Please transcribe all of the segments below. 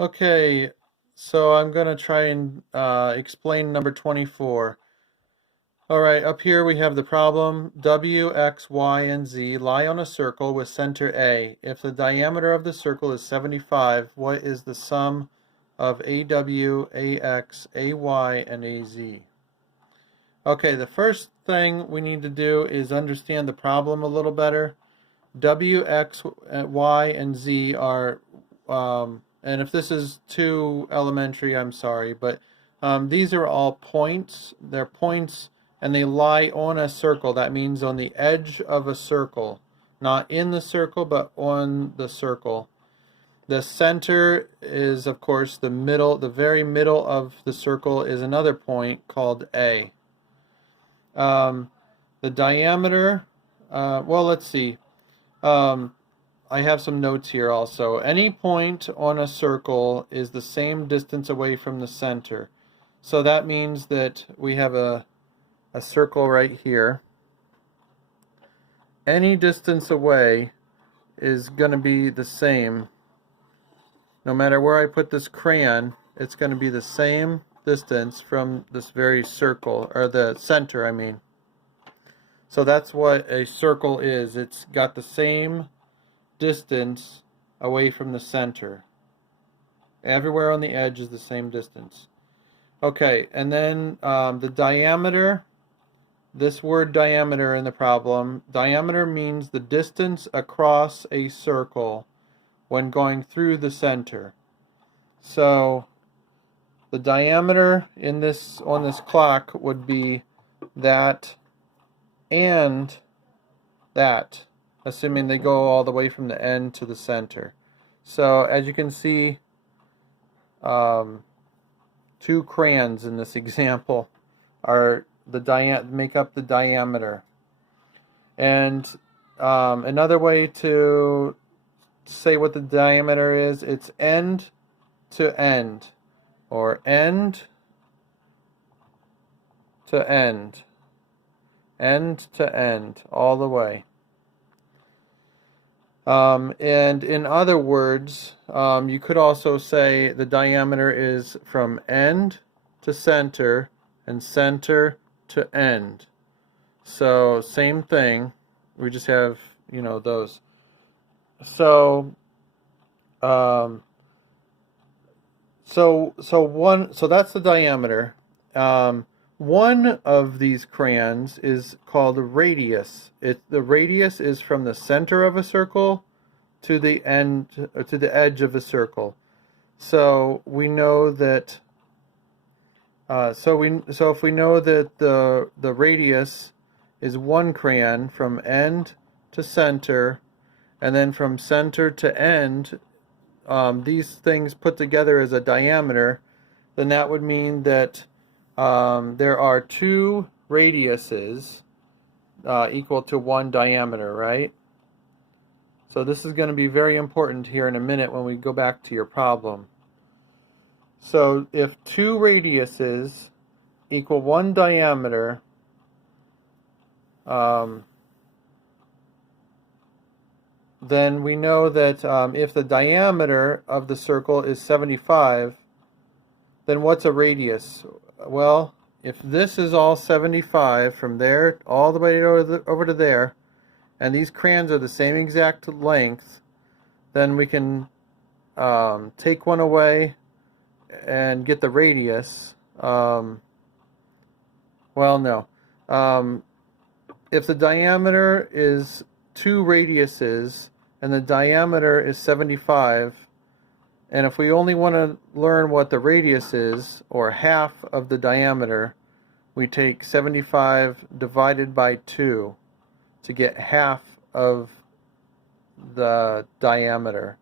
Okay, so I'm going to try and explain number 24. All right, up here we have the problem. W, X, Y, and Z lie on a circle with center A. If the diameter of the circle is 75, what is the sum of AW, AX, AY, and AZ? Okay, the first thing we need to do is understand the problem a little better. W, X, Y, and Z are, and if this is too elementary, I'm sorry, but these are all points. They're points and they lie on a circle. That means on the edge of a circle. Not in the circle, but on the circle. The center is, of course, the middle. The very middle of the circle is another point called A. The diameter, well, let's see. I have some notes here also. Any point on a circle is the same distance away from the center. So that means that we have a circle right here. Any distance away is going to be the same. No matter where I put this crayon, it's going to be the same distance from this very circle, or the center, I mean. So that's what a circle is. It's got the same distance away from the center. Everywhere on the edge is the same distance. Okay, and then the diameter, this word diameter in the problem, diameter means the distance across a circle when going through the center. So the diameter in this on this clock would be that and that, assuming they go all the way from the end to the center. So as you can see, two crayons in this example are make up the diameter. And another way to say what the diameter is, it's end to end, or end to end to end, all the way. And in other words, you could also say the diameter is from end to center and center to end. So same thing. We just have, those. So, so that's the diameter. One of these crayons is called a radius. The radius is from the center of a circle to the end, to the edge of a circle. So we know that. So if we know that the radius is one crayon from end to center, and then from center to end, these things put together as a diameter, then that would mean that there are two radiuses equal to one diameter, right? So this is going to be very important here in a minute when we go back to your problem. So if two radiuses equal one diameter, then we know that if the diameter of the circle is 75, then what's a radius? Well, if this is all 75 from there all the way over to there, and these crayons are the same exact length, then we can take one away and get the radius. Well, no. If the diameter is two radiuses and the diameter is 75, and if we only want to learn what the radius is, or half of the diameter, we take 75 divided by 2 to get half of the diameter.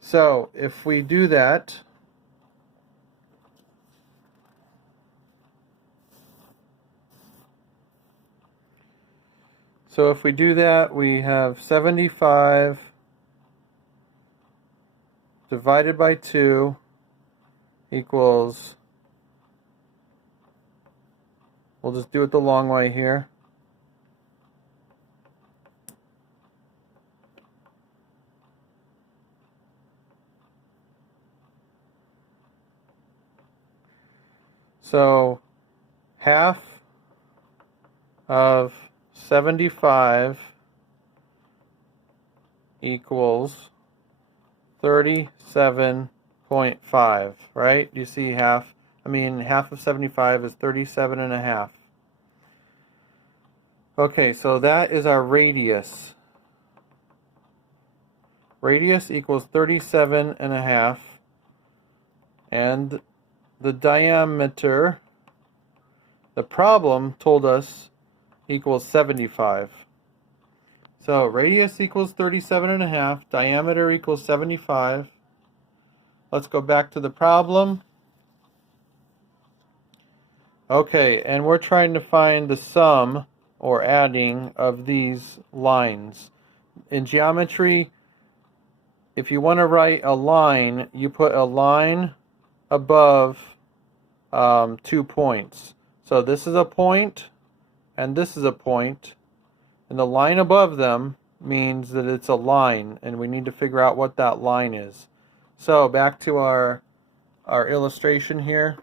So if we do that, we have 75 divided by 2 equals, we'll just do it the long way here. So half of 75 equals 37.5, right? Do you see half? I mean, half of 75 is 37.5. Okay, so that is our radius. Radius equals 37.5. And the diameter, the problem told us, equals 75. So radius equals 37.5, diameter equals 75. Let's go back to the problem. Okay, and we're trying to find the sum or adding of these lines. In geometry, if you want to write a line, you put a line above 2 points. So this is a point, and this is a point, and the line above them means that it's a line, and we need to figure out what that line is. So back to our illustration here.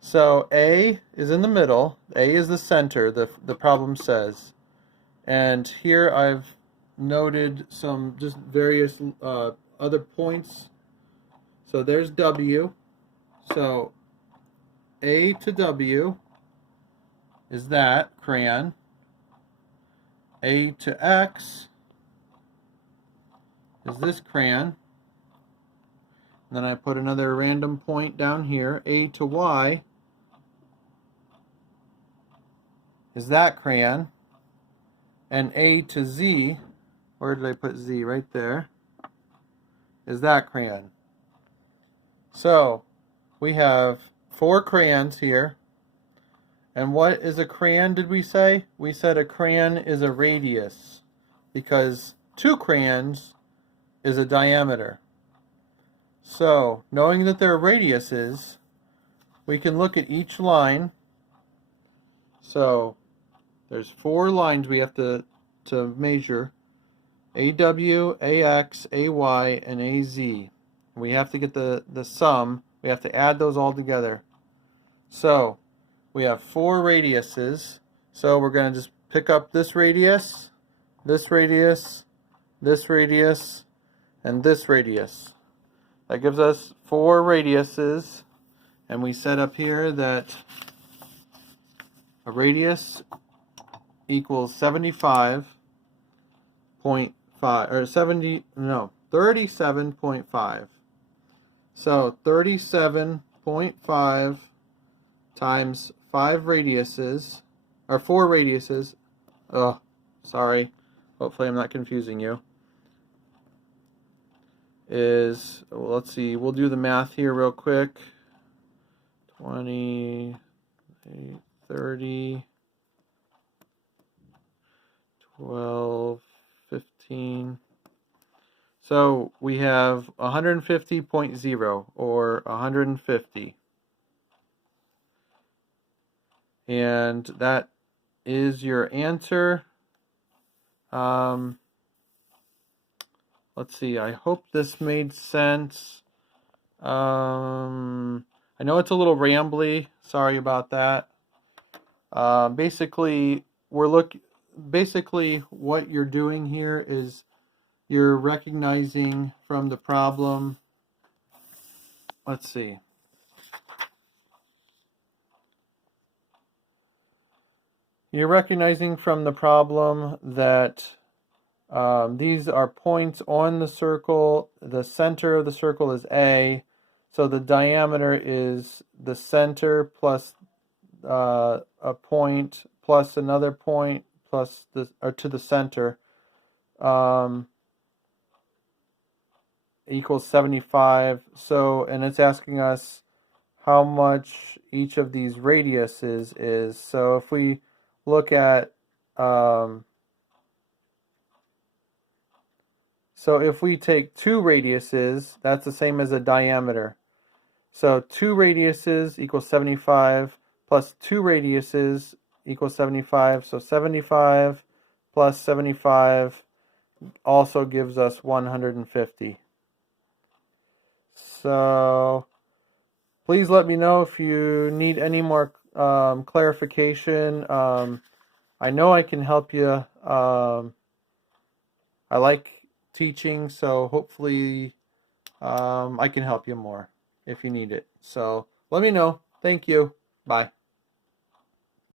So A is in the middle. A is the center, the problem says. And here I've noted some just various other points. So there's W. So A to W is that crayon. A to X is this crayon. And then I put another random point down here. A to Y is that crayon. And A to Z, where did I put Z? Right there, is that crayon. So we have 4 crayons here. And what is a crayon, did we say? We said a crayon is a radius, because 2 crayons is a diameter. So, knowing that there are radiuses, we can look at each line. So, there's 4 lines we have to measure. AW, AX, AY, and AZ. We have to get the sum. We have to add those all together. So, we have 4 radiuses. So, we're going to just pick up this radius, this radius, this radius, and this radius. That gives us 4 radiuses, and we set up here that a radius equals 75.5 or 37.5. So 37.5 times 5 radiuses, or 4 radiuses. Oh, sorry. Hopefully I'm not confusing you. Is, well, let's see, we'll do the math here real quick. 20, 30, 12, 15. So we have 150.0, or 150. And that is your answer. Let's see, I hope this made sense. I know it's a little rambly. Sorry about that. Basically, what you're doing here is you're recognizing from the problem. Let's see. You're recognizing from the problem that these are points on the circle. The center of the circle is A, so the diameter is the center plus a point plus another point plus to the center equals 75. So, and it's asking us how much each of these radiuses is. So if we look at so if we take 2 radiuses, that's the same as a diameter. So 2 radiuses equals 75 plus 2 radiuses equals 75. So 75 plus 75 also gives us 150. So Please let me know if you need any more clarification. I know I can help you. I like teaching, so hopefully I can help you more if you need it. So let me know. Thank you. Bye.